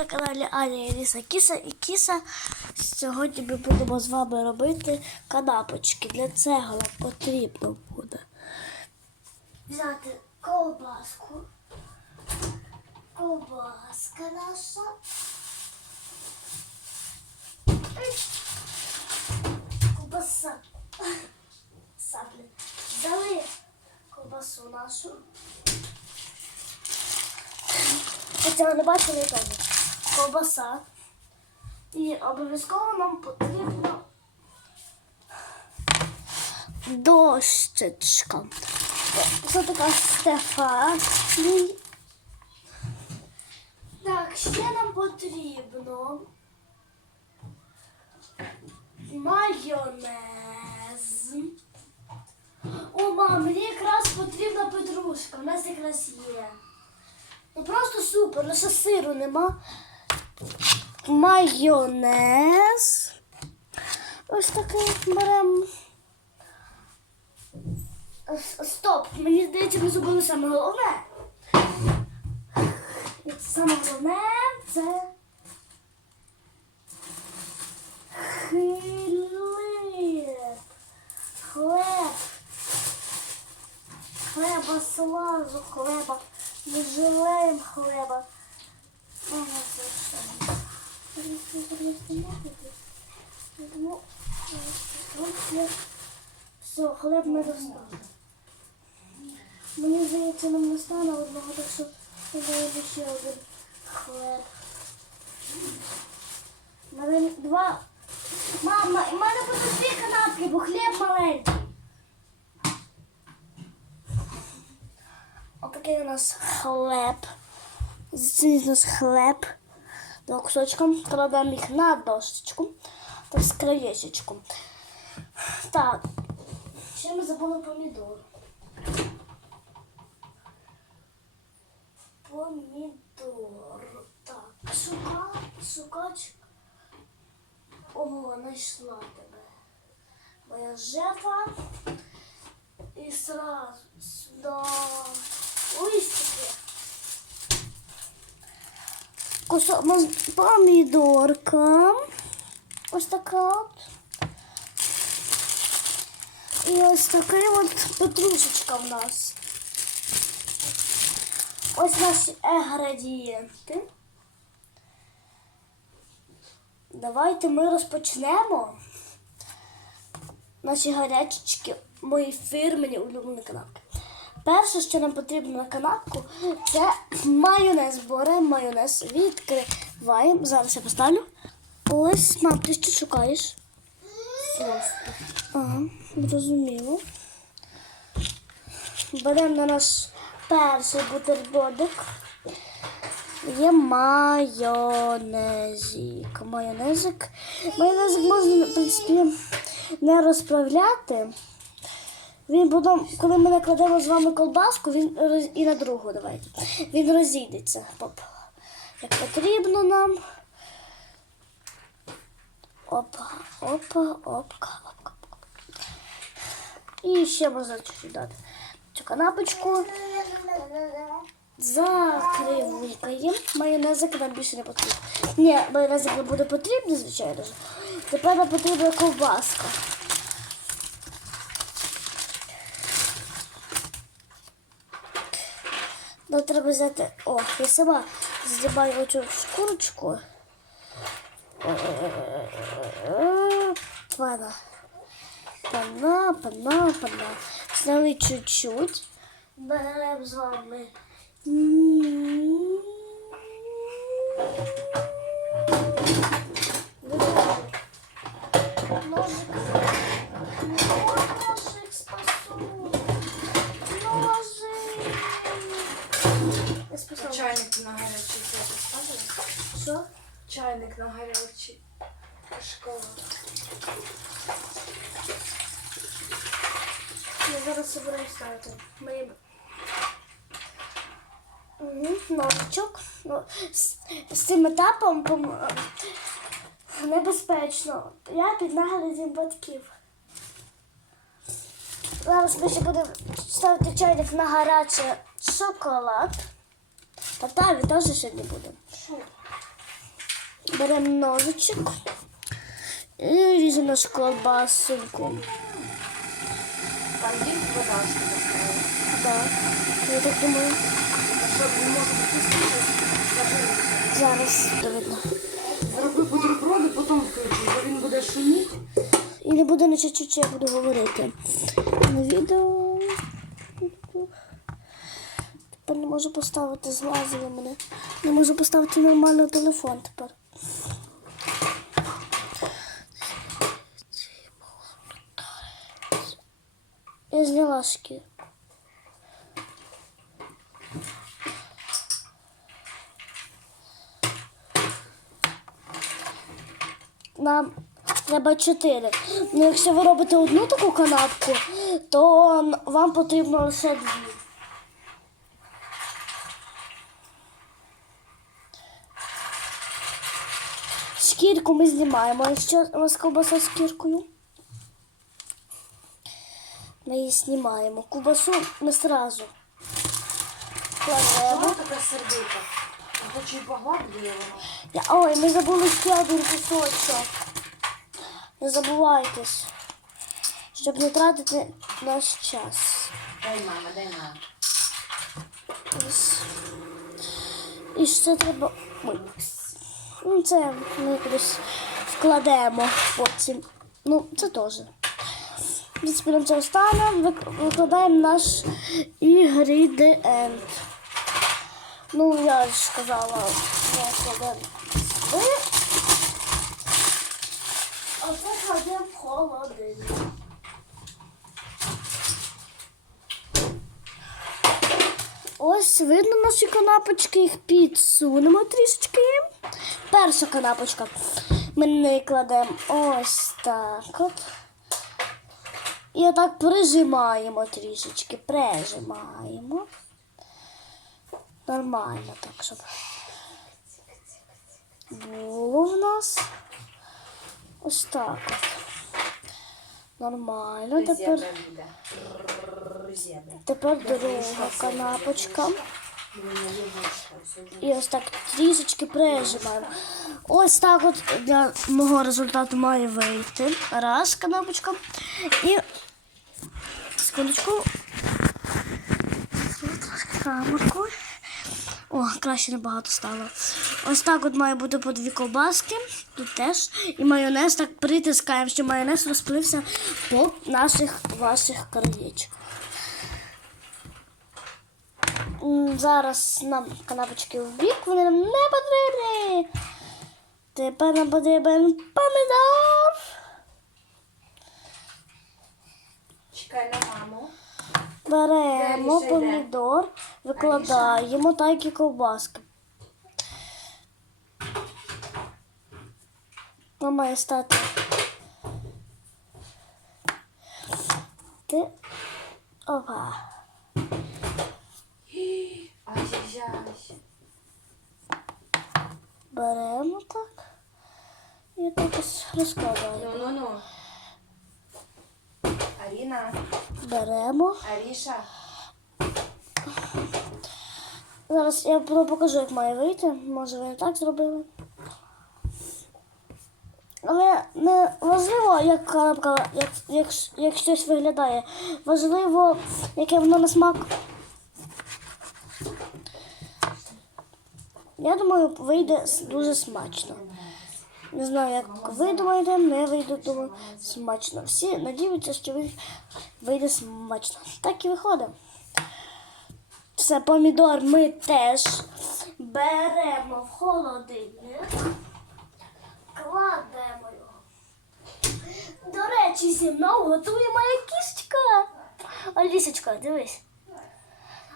На каналі Аня і Ліса Кіса і Кіса. Сьогодні ми будемо з вами робити канапочки. Для цього нам потрібно буде взяти ковбаску. Ковбаска наша. Ковбаса. Саблі. Взяли ковбасу нашу. Хоча не бачили там ковбаса. І обов'язково нам потрібно дощечка. Це така Стефані. Так, ще нам потрібно майонез. О, мам, мені якраз потрібна петрушка. У нас якраз є. Ну просто супер, лише сиру нема. Майонез. Ось такий беремо. Стоп, мені здається, ми забули саме головне. І саме головне це хліб. Хлеб. Хлеба слазу, хлеба. Ми желаємо хлеба. Все. Хлеб ми достали. Мені здається, нам не стане одного, так що я даю ще один хлеб. Мене два. Мама, в мене будуть дві канапки, бо хліб маленький. Отакий у нас хлеб. Нас хлеб. Два кусочка. Кладемо їх на дощечку. Так з краєчечком. Так. Ще ми забули помідор. Помідор. Так. Шука, шукач. Ого, знайшла тебе. Моя жертва. І сразу сюда листики. Кусок помідорка. Ось така от. І ось така от петрушечка в нас. Ось наші інгредієнти. Давайте ми розпочнемо наші гарячечки, мої фірмені улюблені канапки. Перше, що нам потрібно на канапку, це майонез. Беремо майонез, відкриваємо. Зараз я поставлю. Ось, мам, ти що шукаєш? Ага, зрозуміло. Беремо на наш перший бутербродик. Є майонезик. Майонезик. Майонезик можна, в принципі, не розправляти. Він потім, коли ми накладемо з вами колбаску, він роз- і на другу давайте. Він розійдеться. Оп. Як потрібно нам. Опа, опа, опка, опка. І ще можна чуть-чуть дати. Цю канапочку. Закриваємо. Майонезик нам більше не потрібно. Ні, майонезик не буде потрібний, звичайно. Тепер нам потрібна ковбаска. Нам треба взяти. О, я сама знімаю оцю шкурочку. Пана. Пана, пана, пана. Зняли чуть-чуть. Беремо з вами. Я спасала. Чайник на гарячий це поставили? Що? Чайник на гарячий. Школа. Я зараз собираюсь ставити. Мої... Угу, ножичок. Ну, з, з цим етапом пом- небезпечно. Я під наглядом батьків. Зараз ми ще будемо ставити чайник на гарячий шоколад. Та та, він теж сьогодні буде. Беремо ножичок і ріжемо нашу колбасинку. Там є вода, що. Так, я так думаю. Що, не може бути? Зараз видно. Зроби бутерброди, потім включи, бо він буде шуміти. І не буде нічого, що я буду говорити. На відео. Тепер не можу поставити, злазили мене. Не можу поставити нормально телефон тепер. Я зняла шкірку. Нам треба чотири. Ну, якщо ви робите одну таку канапку, то вам потрібно лише дві. Шкірку ми знімаємо, якщо у вас ковбаса з шкіркою. Ми її знімаємо. Ковбасу ми одразу кладемо. Така сердита? Я хочу і погладити його. Ой, ми забули ще один кусочок. Не забувайтесь, щоб не тратити наш час. Дай мама, дай мама. Ось. І ще треба. Ой. Ну, це ми кудись вкладемо потім. Ну, це теж. Відспілимо це остане, вик- викладаємо наш інгредієнт. Ну, я ж казала, ми кладемо сюди. А це кладемо в холодильник. Ось видно наші канапочки, їх підсунемо трішечки. Перша канапочка. Ми не кладемо ось так от. І отак прижимаємо трішечки, прижимаємо. Нормально так, щоб було в нас. Ось так от. Нормально. Тепер, тепер друга канапочка. І ось так трішечки прижимаємо. Ось так от для мого результату має вийти. Раз, канапочка. І секундочку. Камерку. О, краще набагато стало. Ось так от має бути по дві ковбаски. Тут теж. І майонез так притискаємо, щоб майонез розплився по наших ваших краєчках. Зараз нам канапочки в бік, вони нам не потрібні. Тепер нам потрібен помідор. Чекай на маму. Беремо помідор, викладаємо так і ковбаски. Вона має стати. Ти. Опа. Ай-яй-яй. Беремо так. І так ось розкладаємо. Ну-ну-ну. Аріна, Беремо. Аріша. Зараз я покажу, як має вийти. Може, ви не так зробили. Але не важливо, як коробка, як, як, як щось виглядає. Важливо, яке воно на смак. Я думаю, вийде дуже смачно. Не знаю, як ви думаєте, не вийде думаю, смачно. Всі надіються, що ви- вийде смачно. Так і виходить. Все, помідор ми теж беремо в холодильник, кладемо його. До речі, зі мною готує моя кістка. Алісочка, дивись.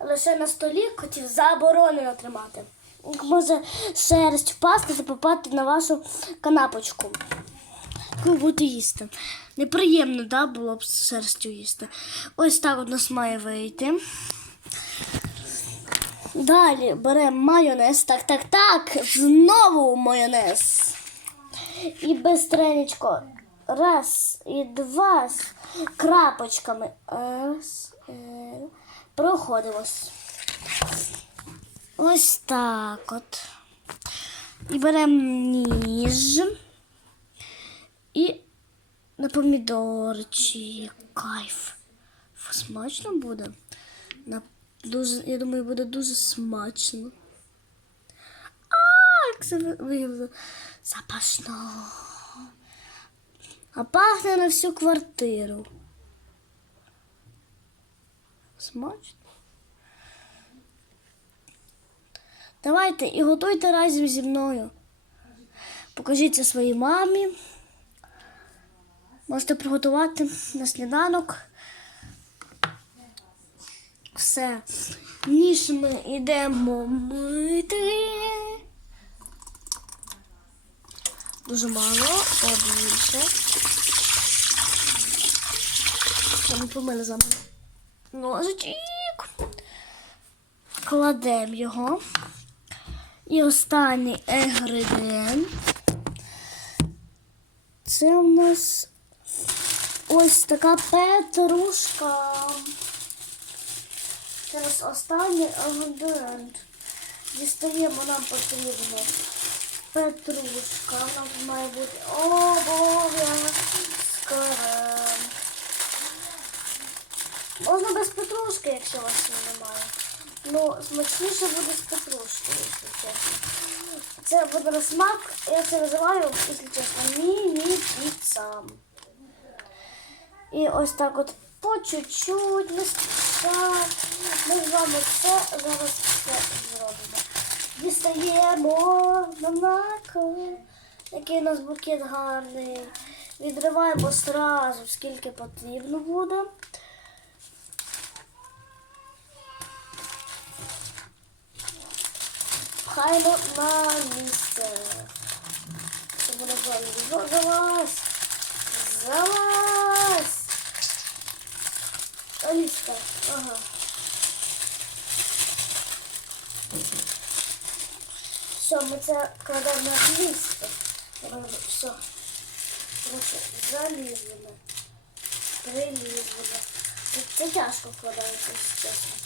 Лише на столі котів заборонено тримати. Може шерсть впасти та попасти на вашу канапочку. Будете їсти. Неприємно, да, було б з шерстю їсти. Ось так у нас має вийти. Далі беремо майонез. Так, так, так. Знову майонез. І бистренечко. Раз і два з крапочками. Раз. е, Проходимось. Ось так от. І беремо ніж. І на помідорчі. Кайф. Смачно буде. На дуже, я думаю, буде дуже смачно. А, це виявило. Запашно. А пахне на всю квартиру. Смачно. Давайте і готуйте разом зі мною. Покажіть своїй мамі. Можете приготувати на сніданок. Все. Ніж ми йдемо мити. Дуже мало, побільше. Що ми помили з вами. Ножичок. Кладемо його. І останній інгредієнт. Це у нас ось така петрушка. Нас останній інгредієнт. Дістаємо нам потрібно петрушка. Вона має бути обов'язково. Можна без петрушки, якщо вас немає. Ну, смачніше буде з петрушкою, якщо чесно. Це буде на смак, я це називаю, якщо чесно, міні-піца. І ось так от по чуть-чуть, не спіша. Ми з вами все зараз все зробимо. Дістаємо намнако, який у нас букет гарний. Відриваємо сразу, скільки потрібно буде. Пхаємо на місце. Щоб воно правильно залазь. Залазь. Аліска, ага. Все, ми це кладемо на місце. Все. Короче, залізли. Прилізли. Це, тяжко вкладається, чесно.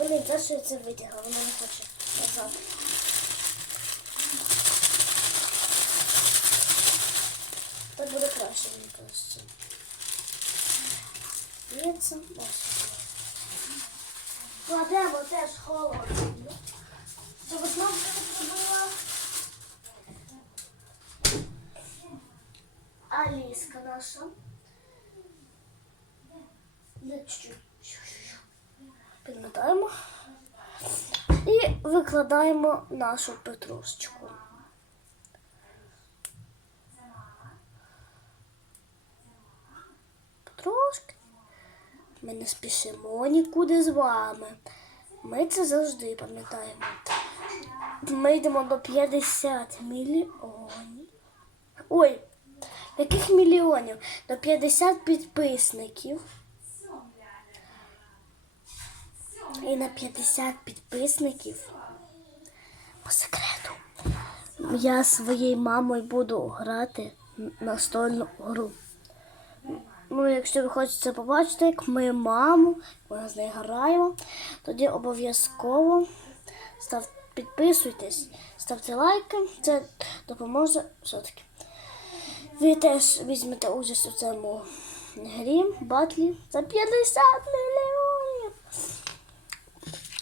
Блін, за що я це витягла? Вона не хоче назад. Так буде краще, мені кажеться. Дивіться, ось. Кладемо теж холодно. Щоб знову не зробила. Аліска наша. Не чуть-чуть. Підмотаємо. І викладаємо нашу петрушечку. Трошки. Ми не спішимо нікуди з вами. Ми це завжди пам'ятаємо. Ми йдемо до 50 мільйонів. Ой, яких мільйонів? До 50 підписників. І на 50 підписників по секрету. Я своєю мамою буду грати настольну гру. Ну, якщо ви хочете побачити, як ми маму, ми з нею граємо, тоді обов'язково став, підписуйтесь, ставте лайки, це допоможе все-таки. Ви теж візьмете участь у цьому грі, батлі за 50 мільйонів.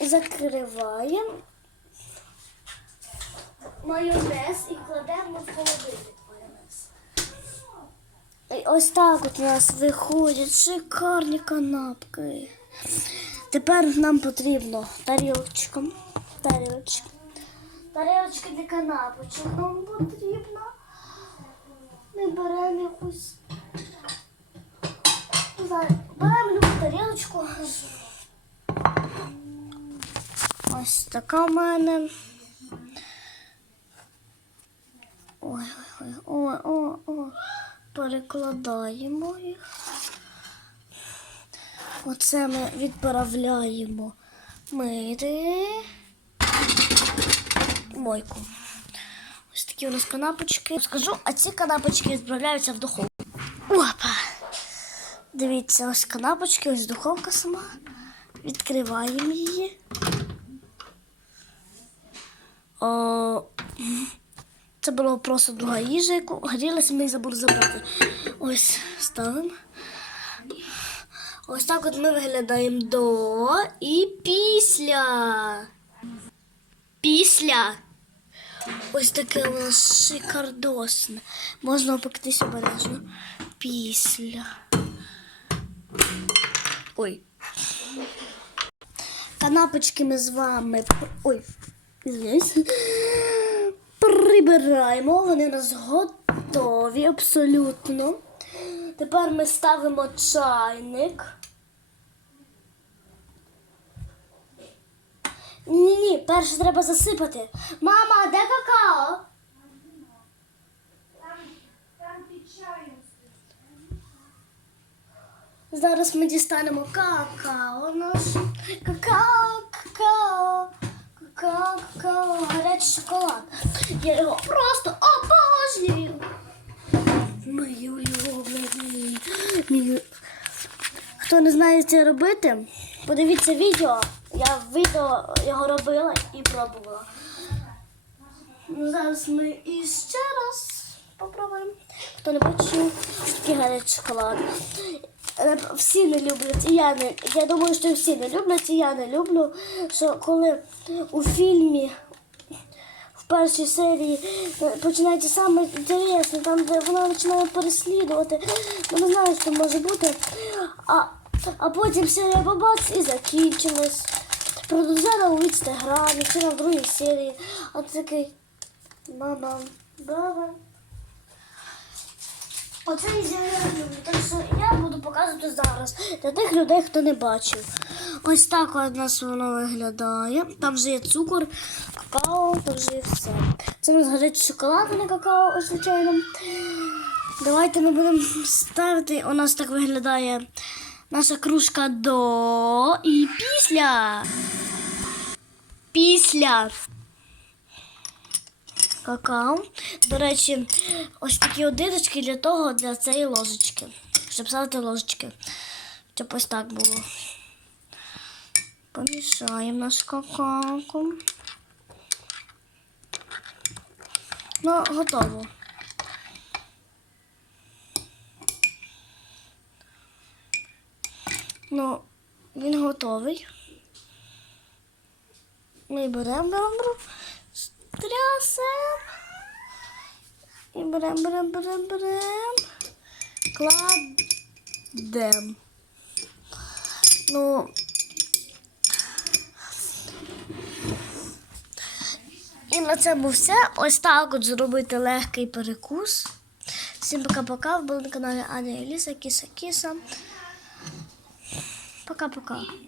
Закриваємо майонез і кладемо в холодильник майонез. Ось так от у нас виходять шикарні канапки. Тепер нам потрібно тарілочка. Тарілочка. Тарілочка для канапочок нам потрібно. Ми беремо якусь. Беремо любу тарілочку. Ось така в мене. Ой, ой, ой, ой, ой. Перекладаємо їх. Оце ми відправляємо мити. Мойку. Ось такі у нас канапочки. Скажу, а ці канапочки відправляються в духовку. Опа! Дивіться, ось канапочки, ось духовка сама. Відкриваємо її. О, це була просто друга їжа, яку грілася, ми забули забрати. Ось ставимо. Ось так от ми виглядаємо до і після. Після. Ось таке у нас шикардосне. Можна опектись обережно. Після. Ой. Канапочки ми з вами. Ой. Прибираємо. Вони у нас готові абсолютно. Тепер ми ставимо чайник. Ні, ні, ні, перше треба засипати. Мама, де какао? Зараз ми дістанемо какао наше. Какао, какао, какао, какао, гарячий шоколад. Я його просто обожнюю. Улюблений. Мій... Хто не знає це робити, подивіться відео. Я відео його робила і пробувала. Ну, зараз ми іще раз попробуємо. Хто не бачив, такий гарячий шоколад. Е, Всі не люблять, і я не. Я думаю, що всі не люблять, і я не люблю. Що коли у фільмі першій серії е, починається саме інтересне, там де вона починає переслідувати. Ну, не знаю, що може бути. А, а потім серія бабац і закінчилась. Продовжала у інстаграмі, чи на другій серії. А такий. Мама, баба. Оце я люблю. Так що я буду показувати зараз для тих людей, хто не бачив. Ось так у нас воно виглядає. Там вже є цукор, какао, там вже є все. Це у нас гарячий шоколад, а не какао, звичайно. Давайте ми будемо ставити. У нас так виглядає наша кружка до і після. Після какао. До речі, ось такі одиночки для того, для цієї ложечки. Щоб ставити ложечки. Щоб ось так було. Помішаємо наш какао. Ну, готово. Ну, він готовий. Ми беремо добре, стрясемо. І беремо. Кладемо. Ну. І на цьому все. Ось так от зробити легкий перекус. Всім пока-пока. Ви були на каналі Аня і Ліса, Кіса Кіса. Пока-пока.